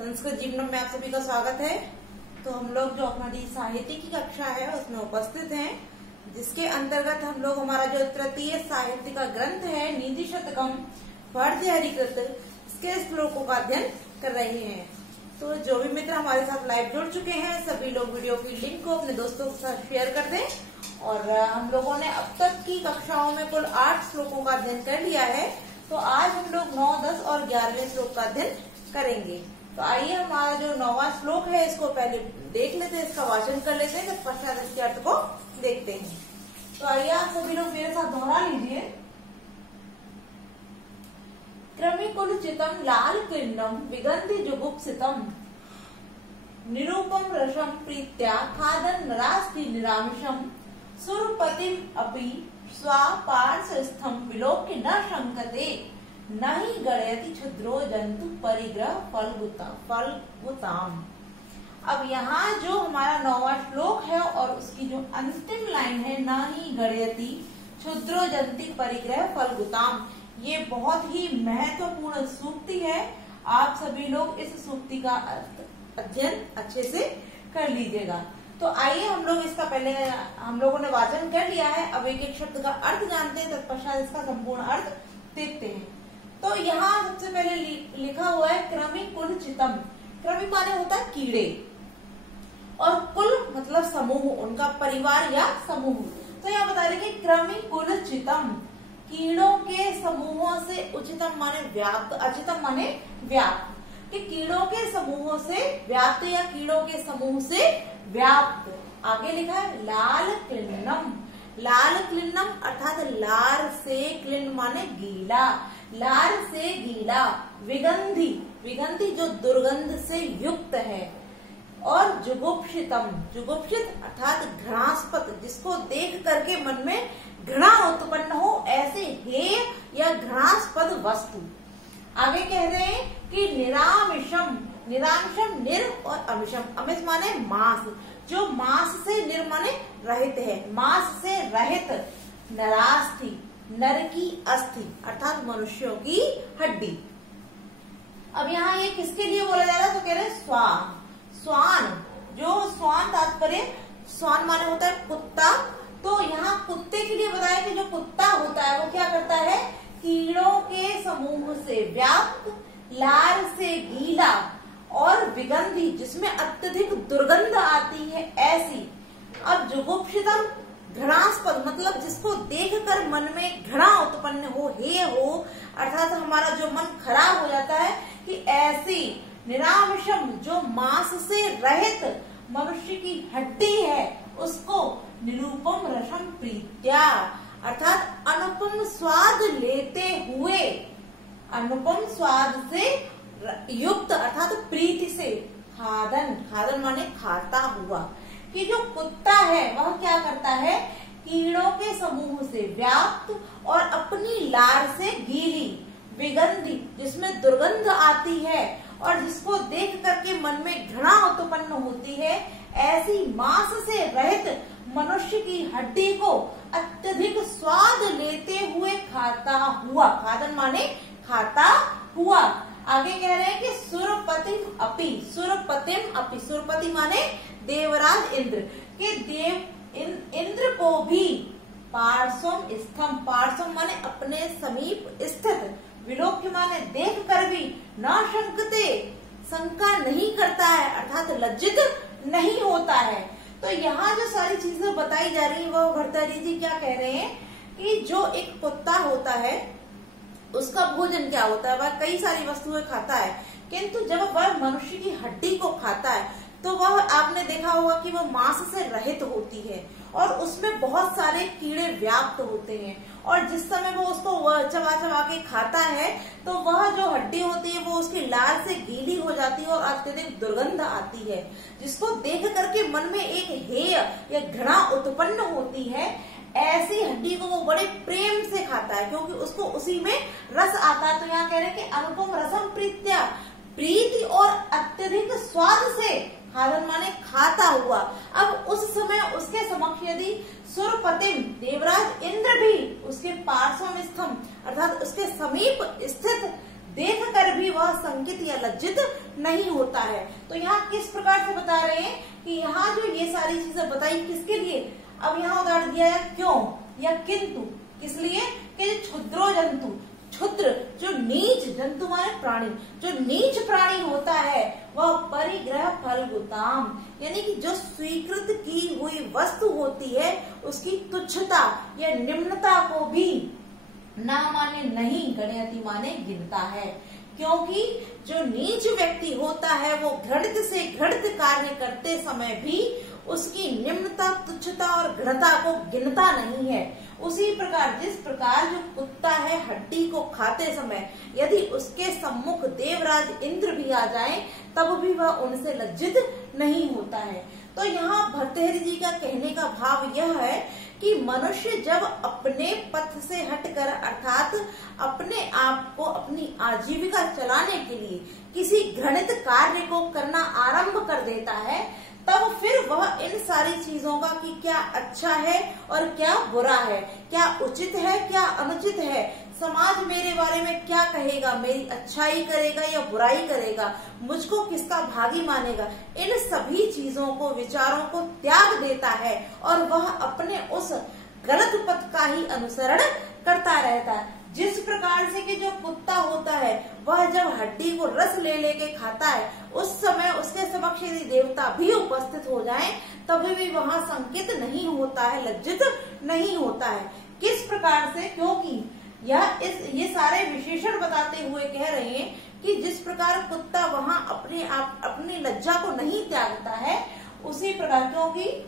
संस्कृत जीवनम में आप सभी का स्वागत है। तो हम लोग जो हमारी साहित्य की कक्षा है उसमें उपस्थित हैं, जिसके अंतर्गत हम लोग हमारा जो तृतीय साहित्य का ग्रंथ है नीति शतकम भर्तृहरिकृत, इसके श्लोकों का अध्ययन कर रहे हैं। तो जो भी मित्र हमारे साथ लाइव जुड़ चुके हैं सभी लोग वीडियो की लिंक को अपने दोस्तों के साथ शेयर कर दें। और हम लोगों ने अब तक की कक्षाओं में कुल 8 श्लोकों का अध्ययन कर लिया है। तो आज हम लोग 9, 10 और 11वें श्लोक का अध्ययन करेंगे। तो आइए हमारा जो 9वां श्लोक है इसको पहले देख लेते हैं, इसका वाचन कर लेते हैं, तत्पश्चात इसके अर्थ को देखते हैं। तो आइए आप सभी लोग मेरे साथ दोहरा लीजिए। क्रमिकुलचितम लाल क्लिन्नम विगंधि जुगुप्सितम निरूपम रसम प्रीत्या खादन नरास्ति निरामिषम सुरपतिम अपि स्वापार्श्वस्थं विलोक्य न शंकते न ही गणयति क्षुद्रो जंतु परिग्रह फलगुताम। अब यहाँ जो हमारा 9वां श्लोक है और उसकी जो अंतिम लाइन है न ही गणयति क्षुद्रो जंतु परिग्रह फलगुताम, ये बहुत ही महत्वपूर्ण सूक्ति है। आप सभी लोग इस सूक्ति का अध्ययन अच्छे से कर लीजिएगा। तो आइए हम लोग इसका पहले हम लोगों ने वाचन कर लिया है, अब एक एक शब्द का अर्थ जानते हैं, तत्पश्चात इसका संपूर्ण अर्थ देखते हैं। तो यहाँ सबसे पहले लिखा हुआ है क्रमिकुलचितम। क्रमि माने होता है कीड़े और कुल मतलब समूह, उनका परिवार या समूह। तो यहाँ बता रहे कि क्रमिकुलचितम कीड़ों के समूहों से, उचितम माने व्याप्त, अचितम माने व्याप्त, कि कीड़ों के समूहों से व्याप्त या कीड़ों के समूह से व्याप्त। आगे लिखा है लाल क्लिन्नम। लाल क्लिन्नम अर्थात लार से, क्लिन्न माने गीला, लार से गीला। विगंधि, विगंधि जो दुर्गंध से युक्त है। और जुगुप्सितम, जुगुप्सित अर्थात घृणास्पद, जिसको देख करके मन में घृणा उत्पन्न हो, ऐसे हेय या घृणास्पद वस्तु। आगे कह रहे हैं कि निरामिषम, निरामिषम निर और अमिषम, अमिष माने मांस, जो मांस से निर माने रहित है, मांस से रहित। नरास्थि, नर की अस्थि अर्थात मनुष्यों की हड्डी। अब यहाँ ये किसके लिए बोला जा रहा है? तो कह रहे हैं स्वान, स्वान, जो स्वान तात्पर्य, स्वान माने होता है कुत्ता। तो यहाँ कुत्ते के लिए बताया कि जो कुत्ता होता है वो क्या करता है? कीड़ों के समूह से व्याप्त, लार से गीला और विगंधि जिसमें अत्यधिक दुर्गंध आती है, ऐसी। अब जुगुप्सितम घृणास्पद मतलब जिसको देखकर मन में घृणा उत्पन्न हो, हे हो, अर्थात हमारा जो मन खराब हो जाता है कि ऐसी। निरामिषम जो मांस से रहित मनुष्य की हड्डी है, उसको निरूपम रसम प्रीत्या अर्थात अनुपम स्वाद लेते हुए, अनुपम स्वाद से युक्त अर्थात प्रीति से। खादन, खादन माने खाता हुआ, कि जो कुत्ता है वह क्या करता है? कीड़ों के समूह से व्याप्त और अपनी लार से गीली, विगंधि जिसमें दुर्गंध आती है और जिसको देख करके मन में घृणा उत्पन्न होती है, ऐसी मांस से रहित मनुष्य की हड्डी को अत्यधिक स्वाद लेते हुए खाता हुआ। खादन माने खाता हुआ। आगे कह रहे हैं कि सुरपतिम अपि, सुरपतिम अपि, सुरपति माने देवराज इंद्र, के देव इंद्र को भी पार्श्वम स्थम, पार्श्वम माने अपने समीप स्थित, विलोक्य माने देख कर भी, न शंकते शंका नहीं करता है अर्थात लज्जित नहीं होता है। तो यहाँ जो सारी चीजें बताई जा रही है वो भर्तृहरि जी क्या कह रहे हैं कि जो एक कुत्ता होता है उसका भोजन क्या होता है? वह कई सारी वस्तुएं खाता है, किंतु जब वह मनुष्य की हड्डी को खाता है तो वह आपने देखा होगा कि वह मांस से रहित होती है और उसमें बहुत सारे कीड़े व्याप्त होते हैं। और जिस समय वो उसको चबा चबा के खाता है तो वह जो हड्डी होती है वो उसकी लार से गीली हो जाती है और अत्यधिक दुर्गंध आती है, जिसको देख करके मन में एक हेय या घृणा उत्पन्न होती है। ऐसी हड्डी को वो बड़े प्रेम से खाता है क्योंकि उसको उसी में रस आता है। तो यहाँ कह रहे हैं कि अनुपम रसम प्रीत्या, प्रीति और अत्यधिक स्वाद से, खादन माने खाता हुआ। अब उस समय उसके समक्ष यदि सुरपतिम देवराज इंद्र भी उसके पार्श्व में स्थम अर्थात उसके समीप स्थित देख कर भी वह संकित या लज्जित नहीं होता है। तो यहाँ किस प्रकार से बता रहे हैं कि यहाँ जो ये सारी चीजें बताई किसके लिए, अब यहाँ उदाहरण दिया है क्यों या किंतु, किस लिए कि क्षुद्रो जंतु, क्षुद्र जो नीच, जंतु माने प्राणी, जो नीच प्राणी होता है वह परिग्रह फलगुताम, यानी कि जो स्वीकृत की हुई वस्तु होती है उसकी तुच्छता या निम्नता को भी ना माने नहीं गणयति माने गिनता है। क्योंकि जो नीच व्यक्ति होता है वो घृणित से घृणित कार्य करते समय भी उसकी निम्नता, तुच्छता और घृणता को गिनता नहीं है। उसी प्रकार जिस प्रकार जो कुत्ता है हड्डी को खाते समय यदि उसके सम्मुख देवराज इंद्र भी आ जाएं तब भी वह उनसे लज्जित नहीं होता है। तो यहाँ भर्तृहरि जी का कहने का भाव यह है कि मनुष्य जब अपने पथ से हटकर अर्थात अपने आप को अपनी आजीविका चलाने के लिए किसी घृणित कार्य को करना आरंभ कर देता है तब फिर वह इन सारी चीजों का कि क्या अच्छा है और क्या बुरा है, क्या उचित है क्या अनुचित है, समाज मेरे बारे में क्या कहेगा, मेरी अच्छाई करेगा या बुराई करेगा, मुझको किसका भागी मानेगा, इन सभी चीजों को, विचारों को त्याग देता है और वह अपने उस गलत पथ का ही अनुसरण करता रहता है। जिस प्रकार से कि जो कुत्ता होता है वह जब हड्डी को रस ले लेके खाता है उस समय उसके समक्ष यदि देवता भी उपस्थित हो जाएं तभी भी वहां संकित नहीं होता है, लज्जित नहीं होता है। किस प्रकार से, क्योंकि ये सारे विशेषण बताते हुए कह रहे हैं कि जिस प्रकार कुत्ता वहां अपनी लज्जा को नहीं त्यागता है उसी प्रकार, क्योंकि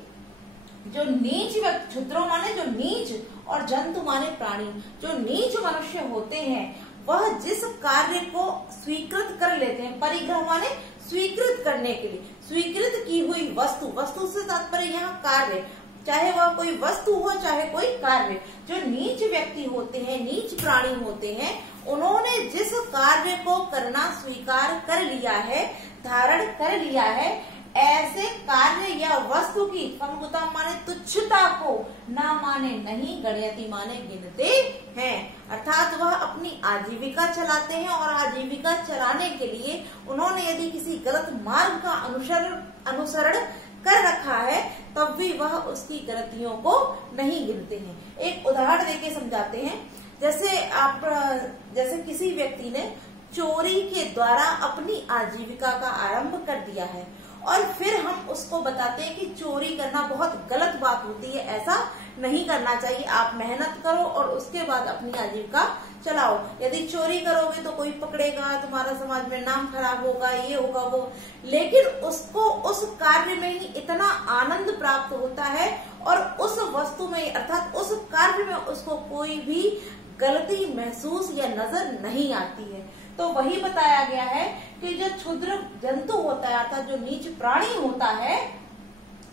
जो नीच व्यक्ति, क्षुद्रो माने जो नीच और जंतु माने प्राणी, जो नीच मनुष्य होते हैं वह जिस कार्य को स्वीकृत कर लेते हैं, परिग्रह माने स्वीकृत करने के लिए, स्वीकृत की हुई वस्तु, वस्तु से तात्पर्य यहाँ कार्य, चाहे वह कोई वस्तु हो चाहे कोई कार्य, जो नीच व्यक्ति होते हैं, नीच प्राणी होते हैं, उन्होंने जिस कार्य को करना स्वीकार कर लिया है, धारण कर लिया है, ऐसे कार्य या वस्तु की फलगुता माने तुच्छता को ना माने नहीं गणयति माने गिनते हैं। अर्थात वह अपनी आजीविका चलाते हैं और आजीविका चलाने के लिए उन्होंने यदि किसी गलत मार्ग का अनुसरण कर रखा है तब भी वह उसकी गलतियों को नहीं गिनते हैं। एक उदाहरण देके समझाते हैं। जैसे किसी व्यक्ति ने चोरी के द्वारा अपनी आजीविका का आरंभ कर दिया है और फिर हम उसको बताते हैं कि चोरी करना बहुत गलत बात होती है, ऐसा नहीं करना चाहिए, आप मेहनत करो और उसके बाद अपनी आजीविका चलाओ। यदि चोरी करोगे तो कोई पकड़ेगा, तुम्हारा समाज में नाम खराब होगा, ये होगा वो, लेकिन उसको उस कार्य में ही इतना आनंद प्राप्त होता है और उस वस्तु में अर्थात उस कार्य में उसको कोई भी गलती महसूस या नजर नहीं आती है। तो वही बताया गया है कि जो क्षुद्र जंतु होता है अर्थात जो नीच प्राणी होता है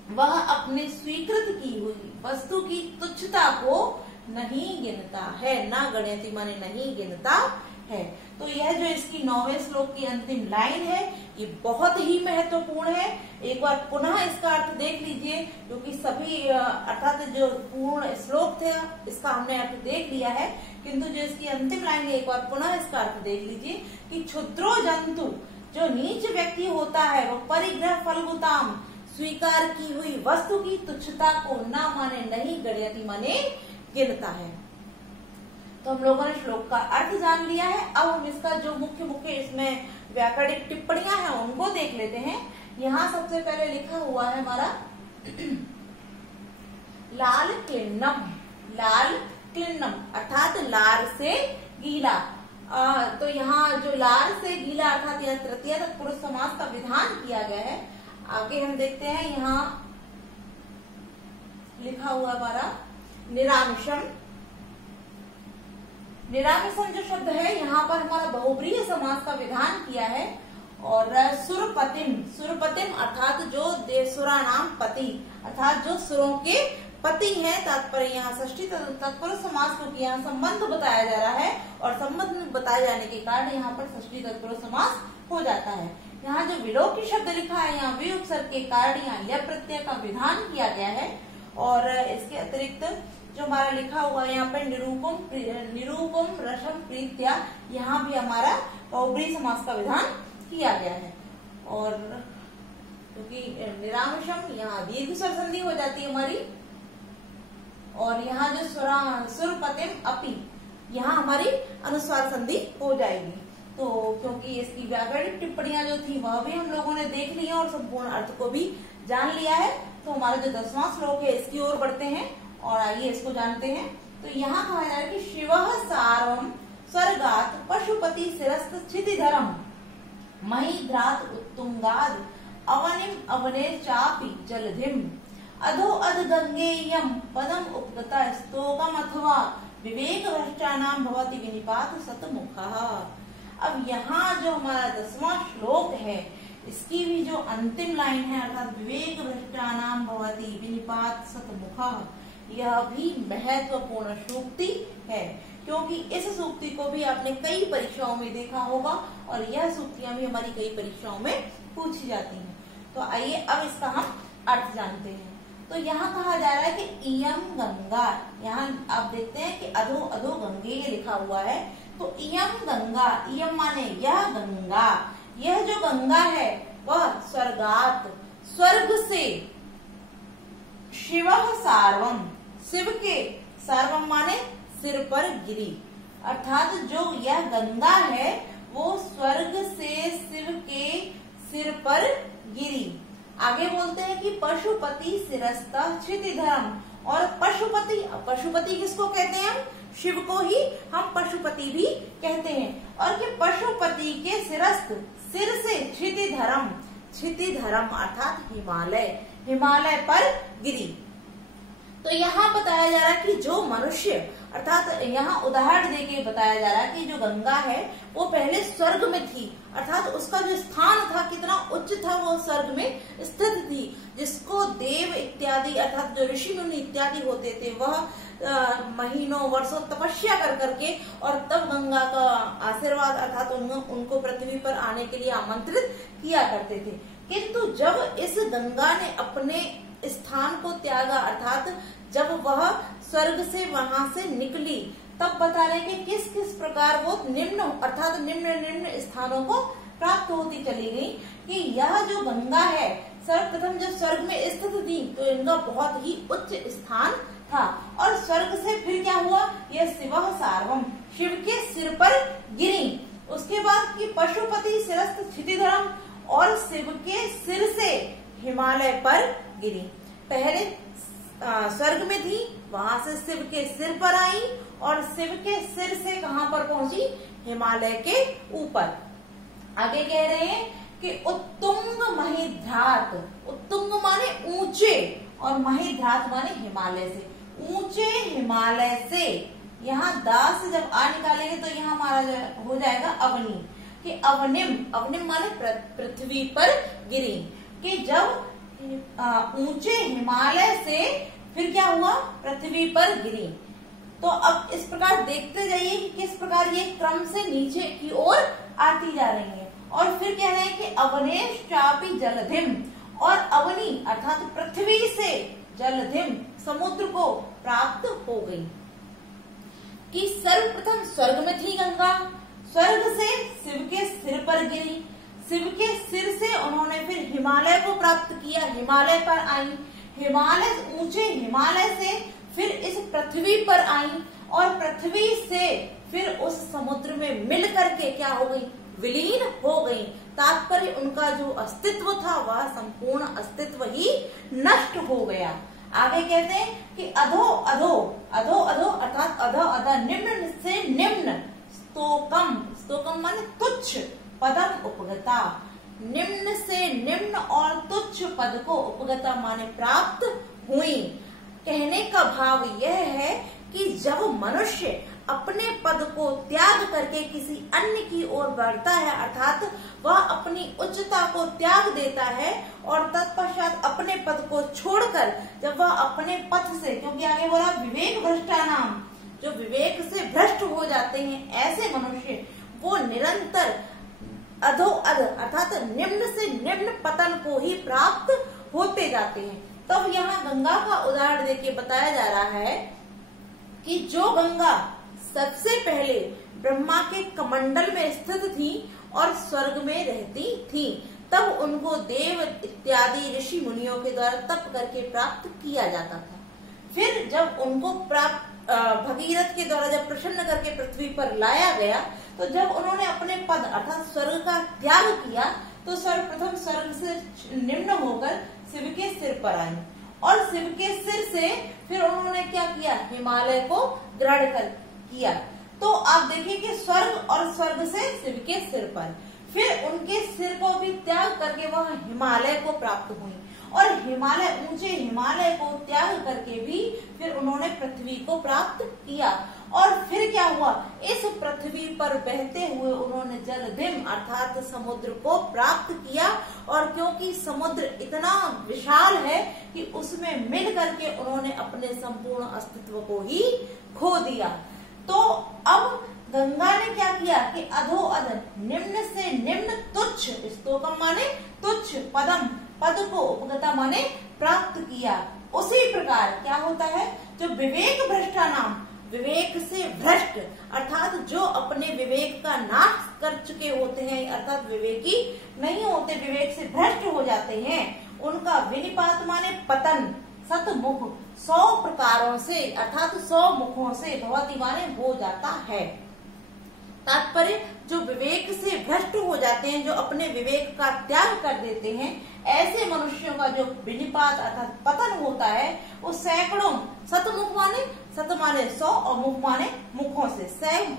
वह अपने स्वीकृत की हुई वस्तु की तुच्छता को नहीं गिनता है, ना गणयति माने नहीं गिनता है। तो यह जो इसकी 9वें श्लोक की अंतिम लाइन है ये बहुत ही महत्वपूर्ण है। एक बार पुनः इसका अर्थ देख लीजिए, क्योंकि सभी अर्थात जो पूर्ण श्लोक थे इसका हमने अर्थ देख लिया है, किंतु जो इसकी अंतिम लाइन है एक बार पुनः इसका अर्थ देख लीजिए कि क्षुद्रो जंतु जो नीच व्यक्ति होता है वो परिग्रह फलगुताम स्वीकार की हुई वस्तु की तुच्छता को ना माने नहीं गणयति माने गिनता है। तो हम लोगों ने श्लोक का अर्थ जान लिया है। अब हम इसका जो मुख्य इसमें व्याकरणिक टिप्पणियां हैं उनको देख लेते हैं। यहाँ सबसे पहले लिखा हुआ है हमारा लाल क्लिन्नम, लाल क्लिन्नम अर्थात लार से गीला। तो यहाँ जो लार से गीला अर्थात यह तृतीय तत्पुरुष समास का विधान किया गया है। आगे हम देखते हैं यहाँ लिखा हुआ हमारा निरामिषम। निरामिषम जो शब्द है यहाँ पर हमारा बहुब्रीहि समास का विधान किया है। और सुरपतिम, सुरपतिम अर्थात जो देवसुरा नाम पति अर्थात जो सुरों के पति है, तात्पर्य यहाँ षष्ठी तत्पुरुष समास को यहाँ संबंध बताया जा रहा है और संबंध बताए जाने के कारण यहाँ पर षष्ठी तत्पुरुष समास हो जाता है। यहाँ जो विलोकी शब्द लिखा है यहाँ वी उपसर्ग के कारण यहाँ य प्रत्यय का विधान किया गया है। और इसके अतिरिक्त जो हमारा लिखा हुआ है यहाँ पर निरूपम रसम प्रीत्या, यहाँ भी हमारा बहुब्रीहि समास का विधान किया गया है। और क्योंकि निरामिषम यहाँ दीर्घ स्वर संधि हो जाती है हमारी, और यहाँ जो सुरपतिम अपि यहाँ हमारी अनुस्वार संधि हो जाएगी। तो क्योंकि इसकी व्याकरणिक टिप्पणियां जो थी वह भी हम लोगों ने देख ली है और संपूर्ण अर्थ को भी जान लिया है, तो हमारा जो 10वां श्लोक है इसकी ओर बढ़ते हैं और आइए इसको जानते हैं। तो यहाँ कहा जा रहा है कि शिवः सार्वम स्वर्गात् पशुपति शिरस्त स्थितिधरम महीध्रात उत्तुंगाद अवनिम अवनेर चापि जलधिम अधो अध गंगेयम पदम उपगता स्तोकम अथवा विवेक भ्रष्टानाम भवति विनिपात सतमुखः। अब यहाँ जो हमारा 10वां श्लोक है इसकी भी जो अंतिम लाइन है अर्थात विवेक भ्रष्टानाम भवति विनिपात सतमुखः, यह भी महत्वपूर्ण सूक्ति है, क्योंकि इस सूक्ति को भी आपने कई परीक्षाओं में देखा होगा और यह सूक्तियां भी हमारी कई परीक्षाओं में पूछी जाती हैं। तो आइए अब इसका हम अर्थ जानते हैं। तो यहाँ कहा जा रहा है कि इयम गंगा, यहाँ आप देखते हैं कि अधो अधो गंगे ये लिखा हुआ है, तो इयम गंगा, इयम माने यह गंगा, यह जो गंगा है वह स्वर्गात स्वर्ग से, शिवः सार्वम शिव के, सार्वम माने सिर पर गिरी, अर्थात जो यह गंगा है वो स्वर्ग से शिव के सिर पर गिरी। आगे बोलते हैं कि पशुपति शिरस्ता क्षितिधरम, और पशुपति, पशुपति किसको कहते हैं हम? शिव को ही हम पशुपति भी कहते हैं। और कि पशुपति के शिरस्त सिर से क्षितिधरम, क्षितिधरम अर्थात हिमालय, हिमालय पर गिरी। तो यहाँ बताया जा रहा है कि जो मनुष्य, अर्थात यहाँ उदाहरण देके बताया जा रहा है कि जो गंगा है वो पहले स्वर्ग में थी, अर्थात उसका जो स्थान था कितना उच्च था, वो स्वर्ग में स्थित थी, जिसको देव इत्यादि अर्थात जो ऋषि मुनि इत्यादि होते थे वह महीनों वर्षों तपस्या कर करके और तब गंगा का आशीर्वाद अर्थात उनको पृथ्वी पर आने के लिए आमंत्रित किया करते थे। किंतु जब इस गंगा ने अपने स्थान को त्यागा, अर्थात जब वह स्वर्ग से वहां से निकली, तब बता रहे कि किस किस प्रकार वो निम्न अर्थात निम्न निम्न स्थानों को प्राप्त होती चली गई। कि यह जो गंगा है सर्वप्रथम जब स्वर्ग में स्थित थी तो इनका बहुत ही उच्च स्थान था, और स्वर्ग से फिर क्या हुआ, यह शिवः सार्वम शिव के सिर पर गिरी। उसके बाद की पशुपति शिरस्त क्षितिधरम, और शिव के सिर से हिमालय पर गिरी। पहले स्वर्ग में थी, वहां से शिव के सिर पर आई, और शिव के सिर से कहां पर पहुंची, हिमालय के ऊपर। आगे कह रहे हैं कि उत्तुंग महीध्रात, उत्तुंग माने ऊंचे और महीध्रात माने हिमालय से, ऊंचे हिमालय से। यहाँ दास जब आ निकालेंगे तो यहाँ हमारा हो जाएगा अवनी, कि अवनिम, अवनिम माने पृथ्वी पर गिरी। कि जब ऊंचे हिमालय से फिर क्या हुआ, पृथ्वी पर गिरी। तो अब इस प्रकार देखते जाइए कि किस प्रकार ये क्रम से नीचे की ओर आती जा रही है। और फिर कह रहे हैं कि अवनेश चापी जलधिम, और अवनी अर्थात पृथ्वी से जलधिम समुद्र को प्राप्त हो गई। कि सर्वप्रथम स्वर्ग में थी गंगा, स्वर्ग से शिव के सिर पर गिरी, शिव के सिर से उन्होंने फिर हिमालय को प्राप्त किया, हिमालय पर आई, हिमालय ऊंचे हिमालय से फिर इस पृथ्वी पर आई, और पृथ्वी से फिर उस समुद्र में मिल करके क्या हो गई, विलीन हो गई। तात्पर्य उनका जो अस्तित्व था वह संपूर्ण अस्तित्व ही नष्ट हो गया। आगे कहते हैं कि अधो अधो, अधो अधो अर्थात अधो अधो निम्न से निम्न, स्तोकम, स्तोकम माने तुच्छ, पदम उपगता, निम्न से निम्न और तुच्छ पद को उपगता माने प्राप्त हुई। कहने का भाव यह है कि जब मनुष्य अपने पद को त्याग करके किसी अन्य की ओर बढ़ता है, अर्थात वह अपनी उच्चता को त्याग देता है और तत्पश्चात अपने पद को छोड़कर जब वह अपने पथ से, क्योंकि आगे बोला विवेक भ्रष्टानाम, जो विवेक से भ्रष्ट हो जाते हैं ऐसे मनुष्य वो निरंतर अधो अध अर्थात निम्न से निम्न पतन को ही प्राप्त होते जाते हैं। तब यहाँ गंगा का उदाहरण देके बताया जा रहा है कि जो गंगा सबसे पहले ब्रह्मा के कमंडल में स्थित थी और स्वर्ग में रहती थी। तब उनको देव इत्यादि ऋषि मुनियों के द्वारा तप करके प्राप्त किया जाता था। फिर जब उनको प्राप्त भगीरथ के द्वारा जब प्रसन्न करके पृथ्वी पर लाया गया, तो जब उन्होंने अपने पद अर्थात स्वर्ग का त्याग किया, तो सर्वप्रथम स्वर्ग से निम्न होकर शिव के सिर पर आए और शिव के सिर से फिर उन्होंने क्या किया, हिमालय को ग्रहण कर किया। तो आप देखिए कि स्वर्ग और स्वर्ग से शिव के सिर पर, फिर उनके सिर को भी त्याग करके वह हिमालय को प्राप्त हुई और हिमालय, ऊंचे हिमालय को त्याग करके भी फिर उन्होंने पृथ्वी को प्राप्त किया। और फिर क्या हुआ, इस पृथ्वी पर बहते हुए उन्होंने जलधिम अर्थात समुद्र को प्राप्त किया। और क्योंकि समुद्र इतना विशाल है कि उसमें मिल करके उन्होंने अपने संपूर्ण अस्तित्व को ही खो दिया। तो अब गंगा ने क्या किया कि अधोअध निम्न से निम्न तुच्छ, स्तोकम माने तुच्छ, पदम पद को उपगता माने प्राप्त किया। उसी प्रकार क्या होता है, जो विवेक भ्रष्टा नाम, विवेक से भ्रष्ट अर्थात जो अपने विवेक का नाश कर चुके होते हैं अर्थात विवेकी नहीं होते, विवेक से भ्रष्ट हो जाते हैं, उनका विनिपात माने पतन, सतमुख 100 प्रकारों से अर्थात 100 मुखों से भवती माने हो जाता है। तात्पर्य जो विवेक से भ्रष्ट हो जाते हैं, जो अपने विवेक का त्याग कर देते हैं, ऐसे मनुष्यों का जो विनिपात अर्थात पतन होता है वो सैकड़ों, सतमुख माने, सत माने 100 और मुख माने मुखों से,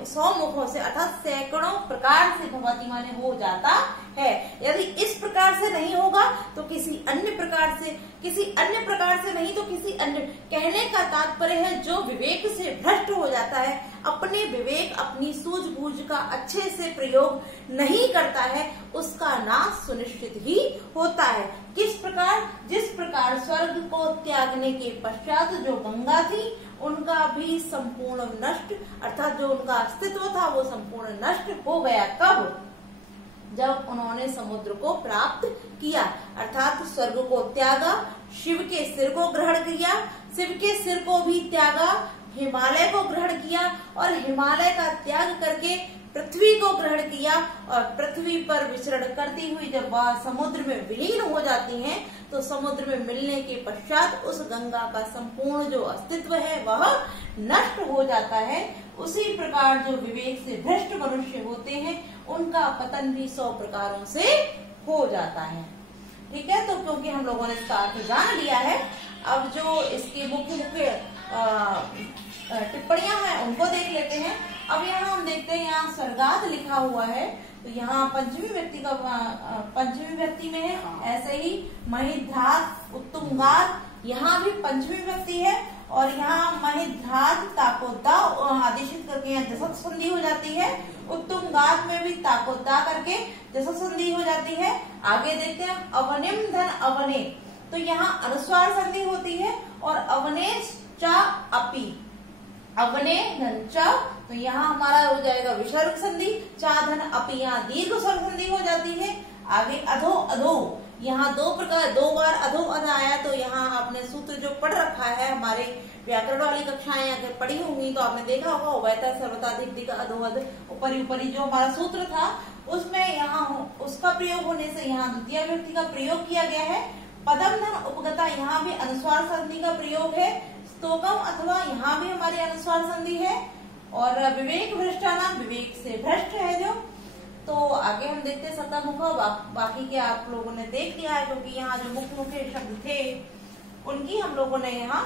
100 मुखों से अर्थात सैकड़ों प्रकार से भवती माने हो जाता है। यदि इस प्रकार से नहीं होगा तो किसी अन्य प्रकार से, किसी अन्य प्रकार से नहीं तो किसी अन्य, कहने का तात्पर्य है जो विवेक से भ्रष्ट हो जाता है, अपने विवेक अपनी सूझबूझ का अच्छे से प्रयोग नहीं करता है, उसका नाश सुनिश्चित ही होता है। किस प्रकार, जिस प्रकार स्वर्ग को त्यागने के पश्चात जो गंगा थी उनका भी संपूर्ण नष्ट अर्थात जो उनका अस्तित्व था वो संपूर्ण नष्ट हो गया। कब, जब उन्होंने समुद्र को प्राप्त किया अर्थात स्वर्ग को त्यागा, शिव के सिर को ग्रहण किया, शिव के सिर को भी त्यागा, हिमालय को ग्रहण किया और हिमालय का त्याग करके पृथ्वी को ग्रहण किया और पृथ्वी पर विचरण करती हुई जब वह समुद्र में विलीन हो जाती हैं, तो समुद्र में मिलने के पश्चात उस गंगा का संपूर्ण जो अस्तित्व है वह नष्ट हो जाता है। उसी प्रकार जो विवेक से भ्रष्ट मनुष्य होते हैं उनका पतन भी 100 प्रकारों से हो जाता है। ठीक है, तो क्योंकि हम लोगों ने इसका अर्थ जान लिया है, अब जो इसके मुख्य मुख्य टिप्पणियां हैं उनको देख लेते हैं। अब यहाँ हम देखते हैं, यहाँ स्वर्गात लिखा हुआ है, तो यहाँ पंचमी व्यक्ति का पंचमी व्यक्ति में है। ऐसे ही महिध्रात, उत्तुंगात, यहाँ भी पंचमी व्यक्ति है और यहाँ महिध्रात ताकोदा आदेशित करके यहाँ जसत संधि हो जाती है। उत्तुंगात में भी ताकोदा करके जसत संधि हो जाती है। आगे देखते हैं अवनिम धन अवने, तो यहाँ अनुस्वार संधि होती है और अवने चा अपी, अवने धन चा, तो यहाँ हमारा हो जाएगा विसर्ग संधि, चा धन अपी, यहाँ दीर्घ स्वर संधि हो जाती है। आगे अधो अधो, यहाँ 2 प्रकार 2 बार अधो अध आया, तो यहाँ आपने सूत्र जो पढ़ रखा है, हमारे व्याकरण वाली कक्षाएं अगर पढ़ी होंगी तो आपने देखा होगा उभयता सर्वताधिक दिक अधो अध ऊपरी ऊपरी जो हमारा सूत्र था उसमें यहाँ उसका प्रयोग होने से यहाँ द्वितीय व्यक्ति का प्रयोग किया गया है। पदम धन उपगता, यहाँ भी अनुस्वार संधि का प्रयोग है। स्तोकम अथवा यहाँ भी हमारी अनुस्वार संधि है। और विवेक भ्रष्टानाम, विवेक से भ्रष्ट है जो। तो आगे हम देखते हैं सतमुख, बाकी के आप लोगों ने देख लिया है क्योंकि यहाँ जो मुख्य मुख्य शब्द थे उनकी हम लोगों ने यहाँ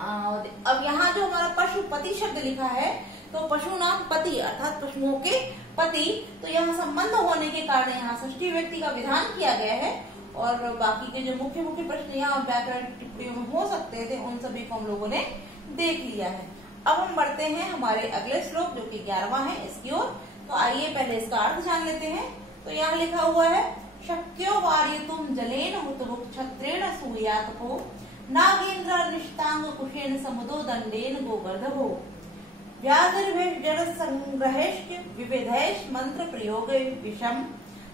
अब यहाँ जो हमारा पशुपति शब्द लिखा है, तो पशु नाम पति अर्थात पशुओं के पति, तो यहाँ संबंध होने के कारण यहाँ षष्ठी व्यक्ति का विधान किया गया है। और बाकी के जो मुख्य मुख्य प्रश्न यहाँ व्याकरण टिप्पणियों में हो सकते थे उन सभी को हम लोगों ने देख लिया है। अब हम बढ़ते हैं हमारे अगले श्लोक जो कि 11वां है इसकी ओर। तो आइए पहले इसका अर्थ जान लेते हैं। तो यहाँ लिखा हुआ है शक्यो वार्यतुम जलेन हुतभुक् क्षत्रेण सूयातको नागेन्द्र निष्टांग कुशेन समुदो दंडेन गोवर्धभो व्याधिर्भिः जड़ संग्रहेश्च विविधैश्च मंत्र प्रयोग विषम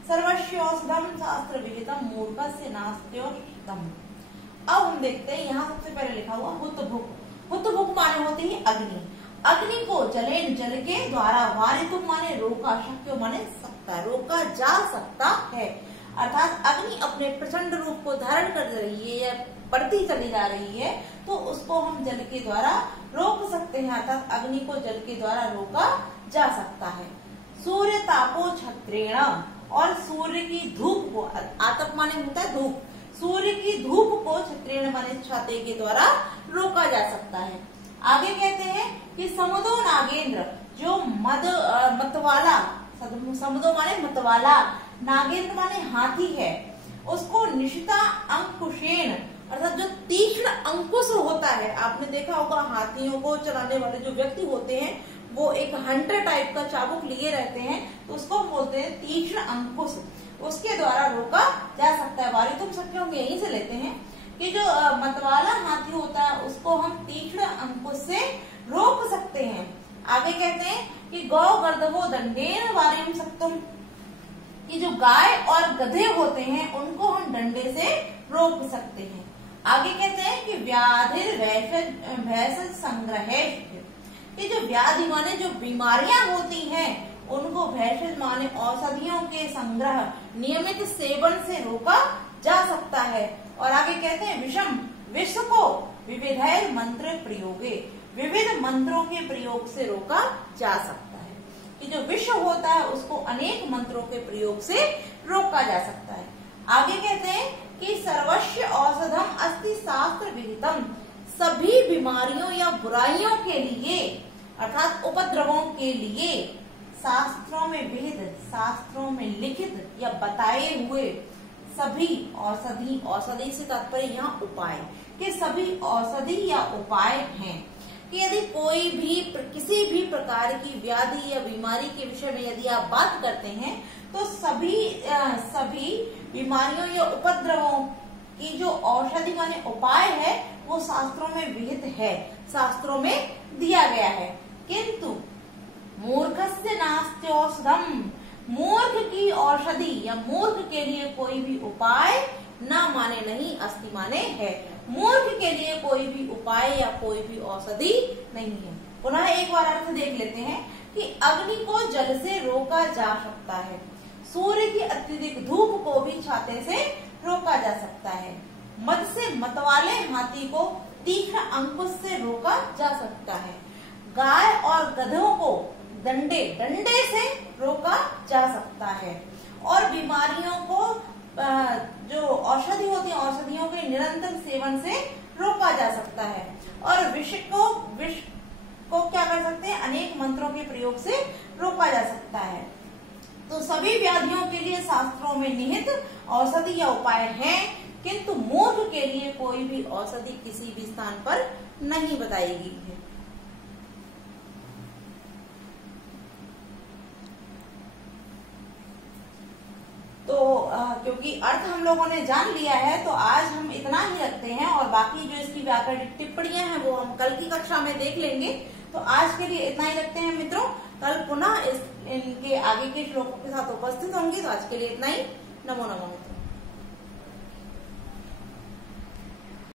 सर्वस्योषधम शास्त्र विहितम मूर्खस्य नास्त्योषधम। अब हम देखते हैं यहाँ सबसे पहले लिखा हुआ हुतभुक्। हुतभुक् माने होती है अग्नि। अग्नि को जलेन जल के द्वारा वारितुम माने रोका, शक्य माने सकता है, रोका जा सकता है। अर्थात अग्नि अपने प्रचंड रूप को धारण कर रही है या बढ़ती चली जा रही है, तो उसको हम जल के द्वारा रोक सकते हैं, अर्थात अग्नि को जल के द्वारा रोका जा सकता है। सूर्य तापो छत्रेण, और सूर्य की धूप को, आतप माने होता है धूप, सूर्य की धूप को छत्रेण माने छाते के द्वारा रोका जा सकता है। आगे कहते हैं कि समुदो नागेंद्र, जो मतवाला, समुदो माने मतवाला, नागेंद्र माने हाथी है, उसको निशिता अंकुशेन, अर्थात जो तीक्ष्ण अंकुश होता है, आपने देखा होगा हाथियों को चलाने वाले जो व्यक्ति होते हैं वो एक हंटर टाइप का चाबुक लिए रहते हैं, तो उसको बोलते हैं तीक्ष्ण अंकुश, उसके द्वारा रोका जा सकता है। वारितुम शक्य हम यहीं से लेते हैं कि जो मतवाला हाथी होता है उसको हम तीक्ष्ण अंकुश से रोक सकते हैं। आगे कहते हैं कि गौ गर्दभो दंडेन वारिम सक्तुम, कि जो गाय और गधे होते हैं उनको हम डंडे से रोक सकते हैं। आगे कहते हैं कि व्याधिर भैषज संग्रह, कि जो व्याधि माने जो बीमारियां होती हैं उनको भैषज माने औषधियों के संग्रह नियमित सेवन से रोका जा सकता है। और आगे कहते हैं विषम, विष को विविध मंत्र प्रयोगे, विविध मंत्रों के प्रयोग से रोका जा सकता है, कि जो विष होता है उसको अनेक मंत्रों के प्रयोग से रोका जा सकता है। आगे कहते हैं कि सर्वस्व औषधम अस्ति शास्त्र विहितम, सभी बीमारियों या बुराइयों के लिए अर्थात उपद्रवों के लिए शास्त्रों में विहित, शास्त्रों में लिखित या बताए हुए सभी औषधि, औषधि से तात्पर्य यहाँ उपाय, कि सभी औषधि या उपाय हैं, कि यदि कोई भी किसी भी प्रकार की व्याधि या बीमारी के विषय में यदि आप बात करते हैं तो सभी बीमारियों या उपद्रवों की जो औषधि माने उपाय है वो शास्त्रों में विहित है, शास्त्रों में दिया गया है। किंतु मूर्खस्य नास्त्यौषधम, मूर्ख की औषधि या मूर्ख के लिए कोई भी उपाय न माने नहीं, अस्ति माने है, मूर्ख के लिए कोई भी उपाय या कोई भी औषधि नहीं है। पुनः एक बार अर्थ देख लेते हैं कि अग्नि को जल से रोका जा सकता है, सूर्य की अत्यधिक धूप को भी छाते से रोका जा सकता है, मद से मतवाले हाथी को तीक्ष्ण अंकुश से रोका जा सकता है, गाय और गधों को डंडे से रोका जा सकता है, और बीमारियों को जो औषधि होती है औषधियों के निरंतर सेवन से रोका जा सकता है, और विष को क्या कर सकते हैं, अनेक मंत्रों के प्रयोग से रोका जा सकता है। तो सभी व्याधियों के लिए शास्त्रों में निहित औषधि या उपाय हैं, किंतु मूर्ख के लिए कोई भी औषधि किसी भी स्थान पर नहीं बताई गई है। तो क्योंकि अर्थ हम लोगों ने जान लिया है तो आज हम इतना ही रखते हैं, और बाकी जो इसकी व्याकरणिक टिप्पणियां हैं वो हम कल की कक्षा में देख लेंगे। तो आज के लिए इतना ही रखते हैं मित्रों, कल पुनः इनके आगे के श्लोकों के साथ उपस्थित होंगे। तो आज के लिए इतना ही। नमो नमो।